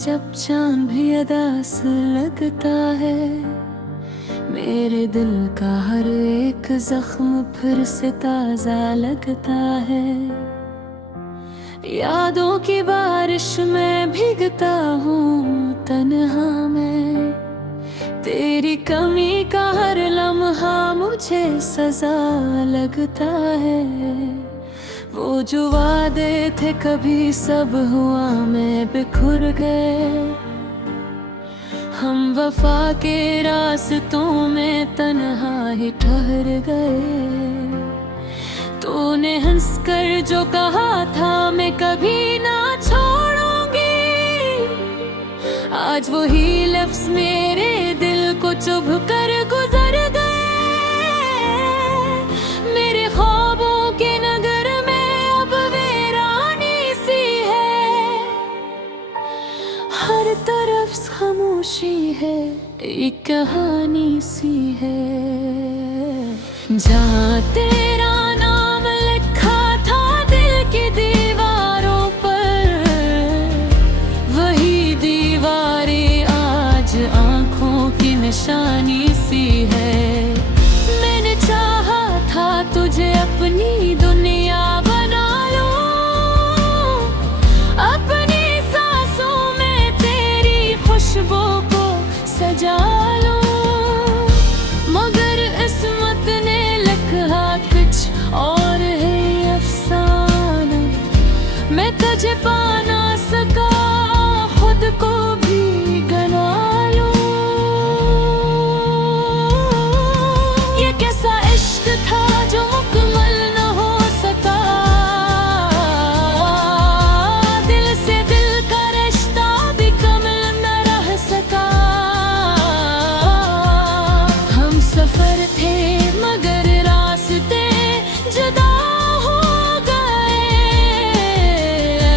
जब चांद भी अदास लगता है, मेरे दिल का हर एक जख्म फिर से ताजा लगता है। यादों की बारिश में भीगता हूँ तन्हा मैं, तेरी कमी का हर लम्हा मुझे सजा लगता है। वो जो वादे थे कभी सब हुआ में बिखर गए, हम वफा के रास्तों में तन्हा ही ठहर गए। तूने हंसकर जो कहा था मैं कभी ना छोड़ूंगी, आज वही लफ्ज मेरे दिल को चुभ कर गुजर गए। मेरे ख्वाबों के नगर में अब वीरानी सी है, हर तरफ खामोशी है, एक कहानी सी है। जहाँ तेरा नाम लिखा था दिल की दीवारों पर, वही दीवारें आज आंखों की निशानी सी है। मैंने चाहा था तुझे अपनी दुनिया बना लूं, अपनी सांसों में तेरी खुशबू को सजा लूं, मगर किस्मत ने लिखा कुछ और है अफसाना। मैं तुझे पा ना सका, खुद को भी गना लूं। ये कैसा इश्क था जो मुकम्मल न हो सका, दिल से दिल का रिश्ता भी कमल न रह सका। हम सफर थे मगर रास्ते जुदा हो गए,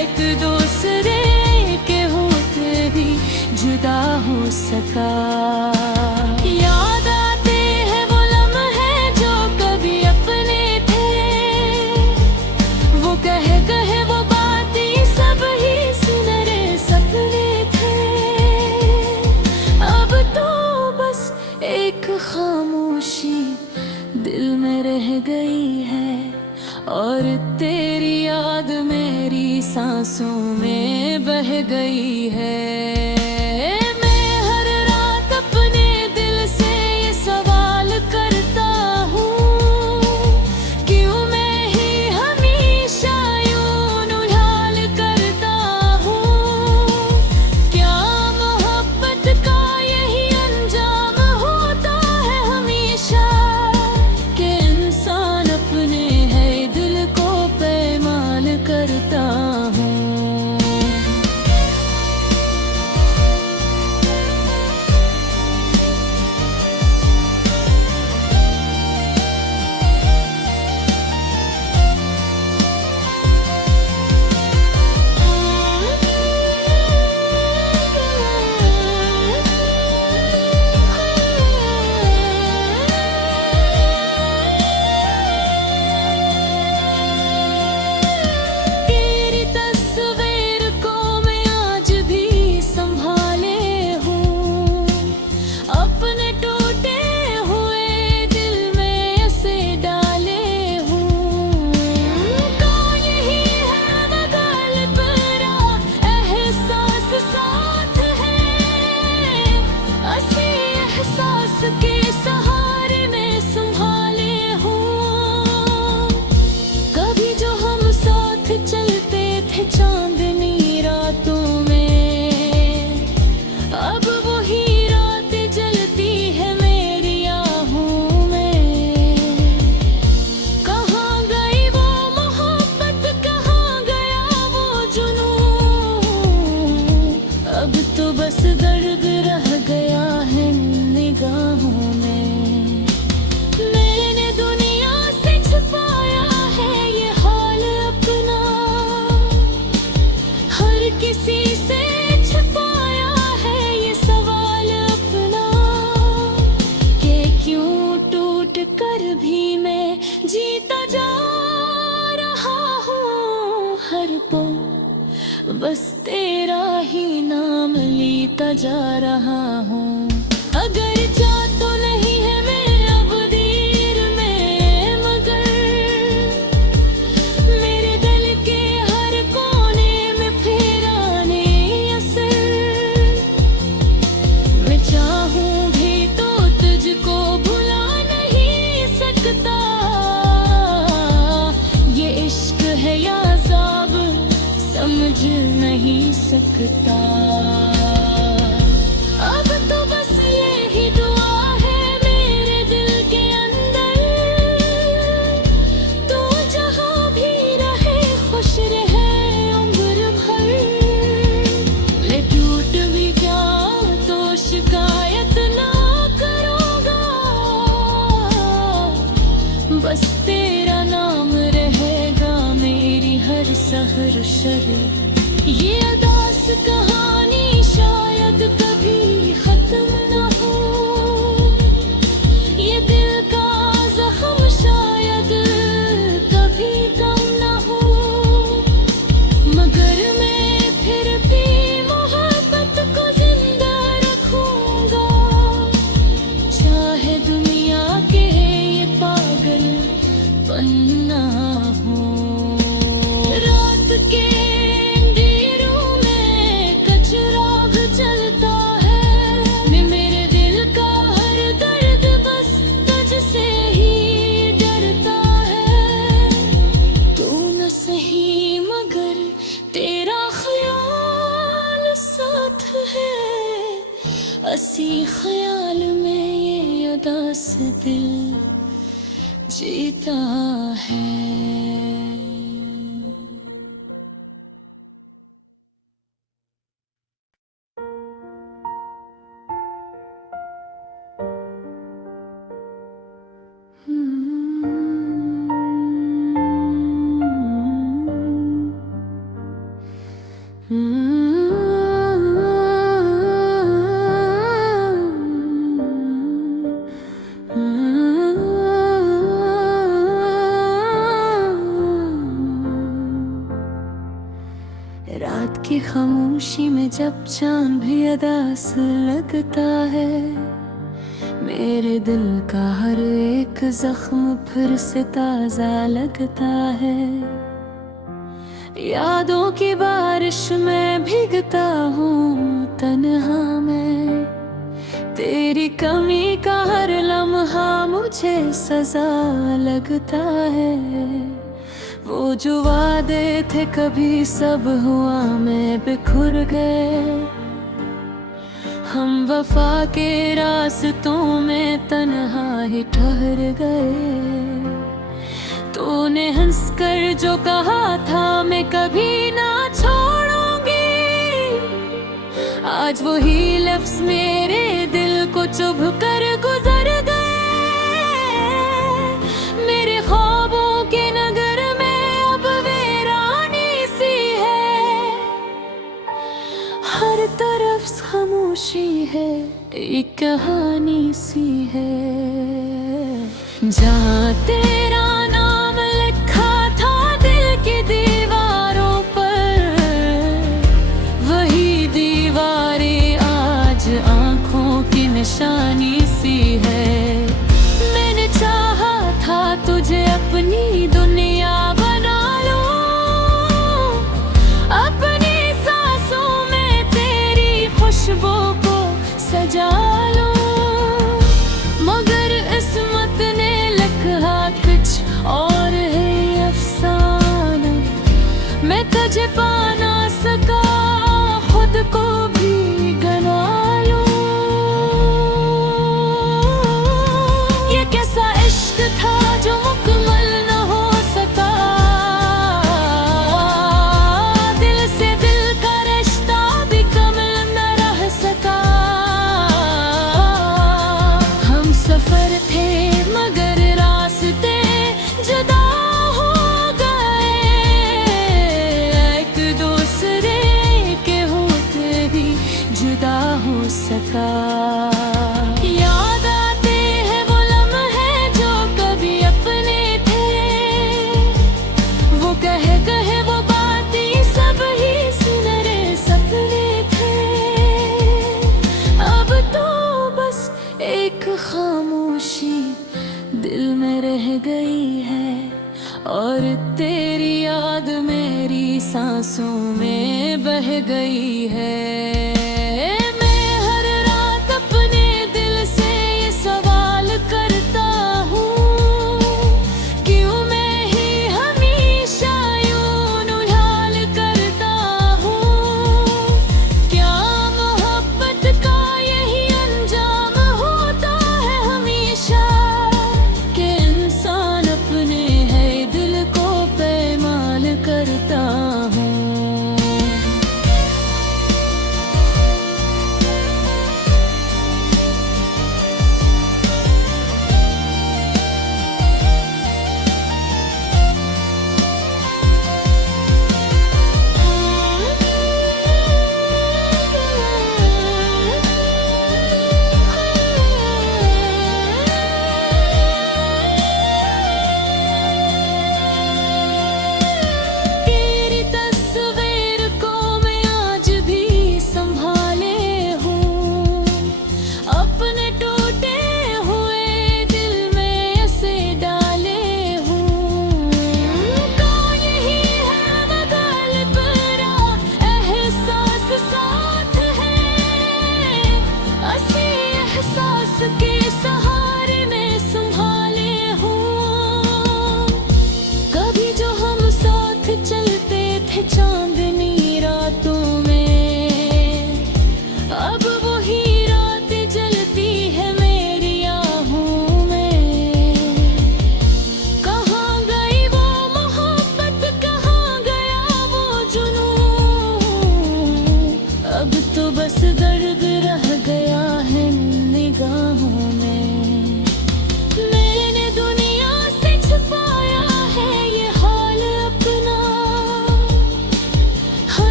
एक दूसरे के होते भी जुदा हो सका। याद आते हैं वो लम्हे जो कभी अपने थे, वो कहे वो बातें सब ही सुनहरे सपने थे। अब तो बस एक खामोशी दिल में रह गई है, और तेरी याद मेरी सांसों में बह गई है। मैं हर रात अपने दिल से ये सवाल करता हूँ, क्यों मैं ही हमेशा यूं नुहाल करता हूँ। क्या मोहब्बत का यही अंजाम होता है हमेशा, कि इंसान अपने है दिल को पैमान करता हूँ। तेरी तस्वीर को मैं आज भी संभाले हूँ, अपने टूटे हुए दिल में ऐसे डाले हूँ। का यही है मगर बड़ा एहसास साथ है, असी एहसास के सहारे में संभाले हूँ। कभी जो हम साथ चलते थे चांदनी रातों में, अब वही रातें जलती है मेरी आहों में। कहाँ गई वो मोहब्बत, कहाँ गया वो जुनून, अब तो बस दर्द रह गया है निगाहों में। मैंने दुनिया से छुपाया है ये हाल अपना, हर किसी से छुपाया है ये सवाल अपना, कि क्यों टूट कर भी मैं जीता जा रहा हूँ। हर पल बस तेरा ही नाम जा रहा हूँ। अगर जा तो नहीं है मैं अब देर में, मगर मेरे दिल के हर कोने में फेराने असर। मैं चाहूँ भी तो तुझको भुला नहीं सकता। ये इश्क है या अज़ाब समझ नहीं सकता। अब तो बस यही दुआ है मेरे दिल के अंदर, तू जहाँ भी रहे खुश रहे उम्र भर। ले टूट भी क्या तो शिकायत ना करूँगा, बस तेरा नाम रहेगा मेरी हर सहर शर। ये अदास कहानी शायद कभी खत्म न हो, ये दिल का जख्म शायद कभी कम न हो, मगर मैं फिर भी मोहब्बत को जिंदा रखूंगा। चाहे दुनिया के ये पागल बनना हो। रात के असी ख्याल में ये अदास दिल जीता है। रात की खामोशी में जब चांद भी अदास लगता है, मेरे दिल का हर एक जख्म फिर से ताजा लगता है। यादों की बारिश में भीगता हूँ तन्हा मैं, तेरी कमी का हर लम्हा मुझे सजा लगता है। वो जो वादे थे कभी सब हुआ में बिखर गए, हम वफा के रास्तों में तन्हा ही ठहर गए। तूने हंसकर जो कहा था मैं कभी ना छोड़ूंगी, आज वही लफ्ज़ मेरे दिल को चुभ कर गुजर गए। मेरे ख्वाबों के नगर में अब वीरानी सी है, हर तरफ खामोशी है, एक कहानी सी है। जहाँ तेरा नाम लिखा था दिल की दीवारों पर, वही दीवारें आज आँखों की निशानी सी है। मैंने चाहा था तुझे अपनी दुनिया बना लूं, अपनी सांसों में तेरी खुशबू को सजा लूं, मगर किस्मत ने लिखा कुछ और है अफसाना। मैं तुझे पा ना सका, खुद को भी गना लूं। ये कैसा इश्क था जो मुकम्मल न हो सका, दिल से दिल का रिश्ता भी कमल न रह सका। हम सफर थे मगर रास्ते जुदा हो गए, एक दूसरे के होते भी जुदा हो सका। याद आते हैं वो लम्हे जो कभी अपने थे, वो कहे वो बातें सब ही सुनहरे सपने थे।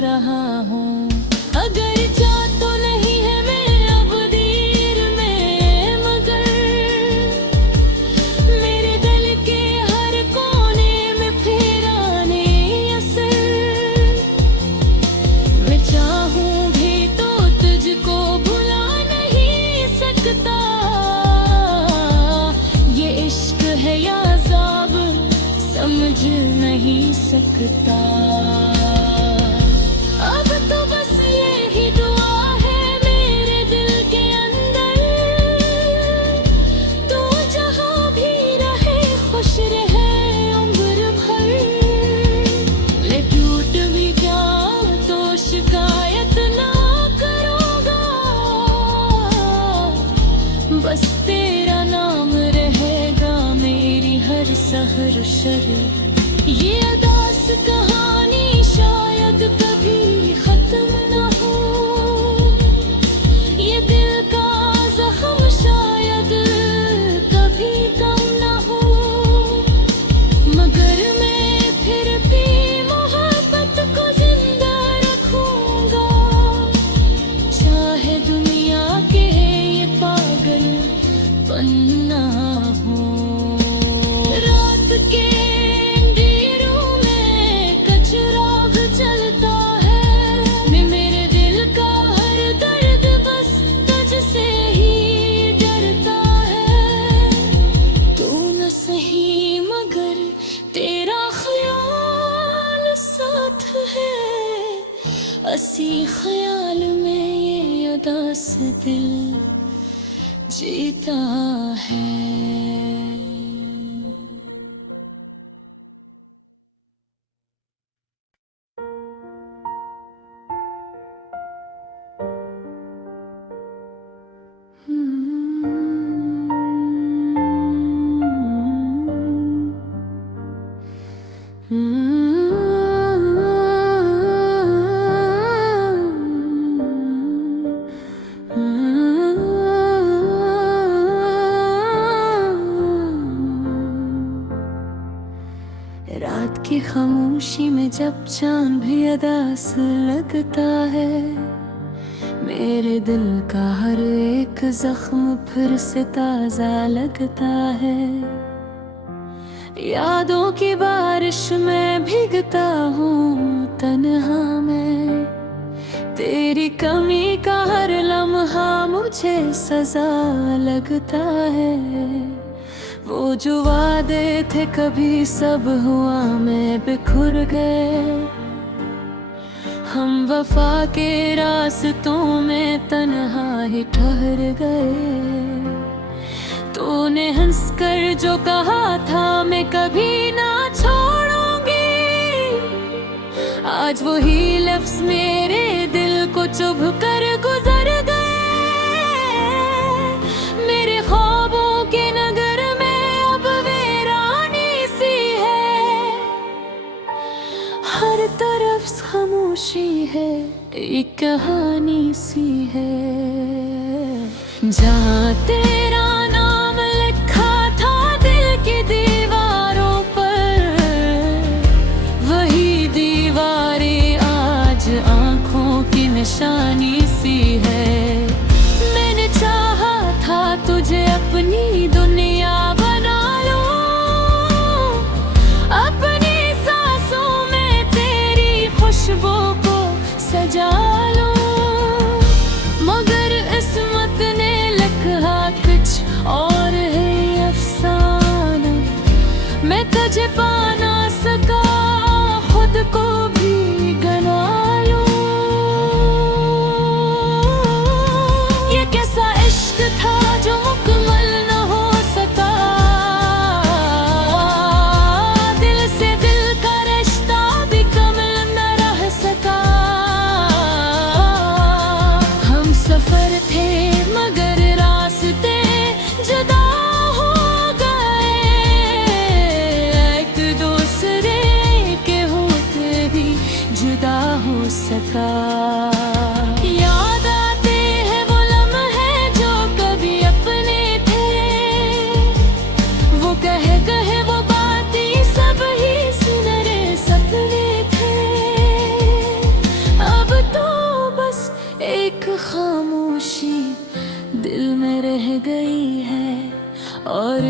रहा हूँ। अगर जा तो नहीं है मैं अब देर में, मगर मेरे दिल के हर कोने में फेराने असर। मैं चाहूँ भी तो तुझको भुला नहीं सकता। ये इश्क है या अज़ाब समझ नहीं सकता। अब तो बस यही दुआ है मेरे दिल के अंदर, तू जहाँ भी रहे खुश रहे उम्र भर। ले टूट भी क्या तो शिकायत ना करूँगा, बस तेरा नाम रहेगा मेरी हर सहर शर। ये अदास कहानी शायद कभी खत्म न हो, ये दिल का जख्म शायद कभी कम न हो, मगर मैं फिर भी मोहब्बत को जिंदा रखूंगा। चाहे दुनिया के ये पागल बनना हो। रात के हंसी ख्याल में ये उदास दिल जीता है। रात की खामोशी में जब चांद भी अदास लगता है, मेरे दिल का हर एक जख्म फिर से ताजा लगता है। यादों की बारिश में भीगता हूँ तन्हा मैं, तेरी कमी का हर लम्हा मुझे सजा लगता है। वो जो वादे थे कभी सब हुआ में बिखर गए, हम वफा के रास्तों में तन्हा ही ठहर गए। तूने हंसकर जो कहा था मैं कभी ना छोड़ूंगी, आज वही लफ्ज़ मेरे दिल को चुभ कर गुजर गए। मेरे ख्वाबों के नगर में अब वीरानी सी है, हर तरफ खामोशी है, एक कहानी सी है। जहाँ तेरा नाम लिखा था दिल की दीवारों पर, वही दीवारें आज आंखों की निशानी सी है। मैंने चाहा था तुझे अपनी दुनिया बना लूं, अपनी सांसों में तेरी खुशबू को सजा लूं, मगर किस्मत ने लिखा कुछ और है अफसाना। मैं तुझे पा ना सका, खुद को भी गना लूं। ये कैसा इश्क था जो मुकम्मल न हो सका, दिल से दिल का रिश्ता भी कमल न रह सका। हम सफर थे मगर रास्ते जुदा हो गए, एक दूसरे के होते भी जुदा हो सका। याद आते हैं वो लम्हे जो कभी अपने थे, वो कहे कहे वो बातें सब ही सुनहरे सपने थे। खामोशी दिल में रह गई है और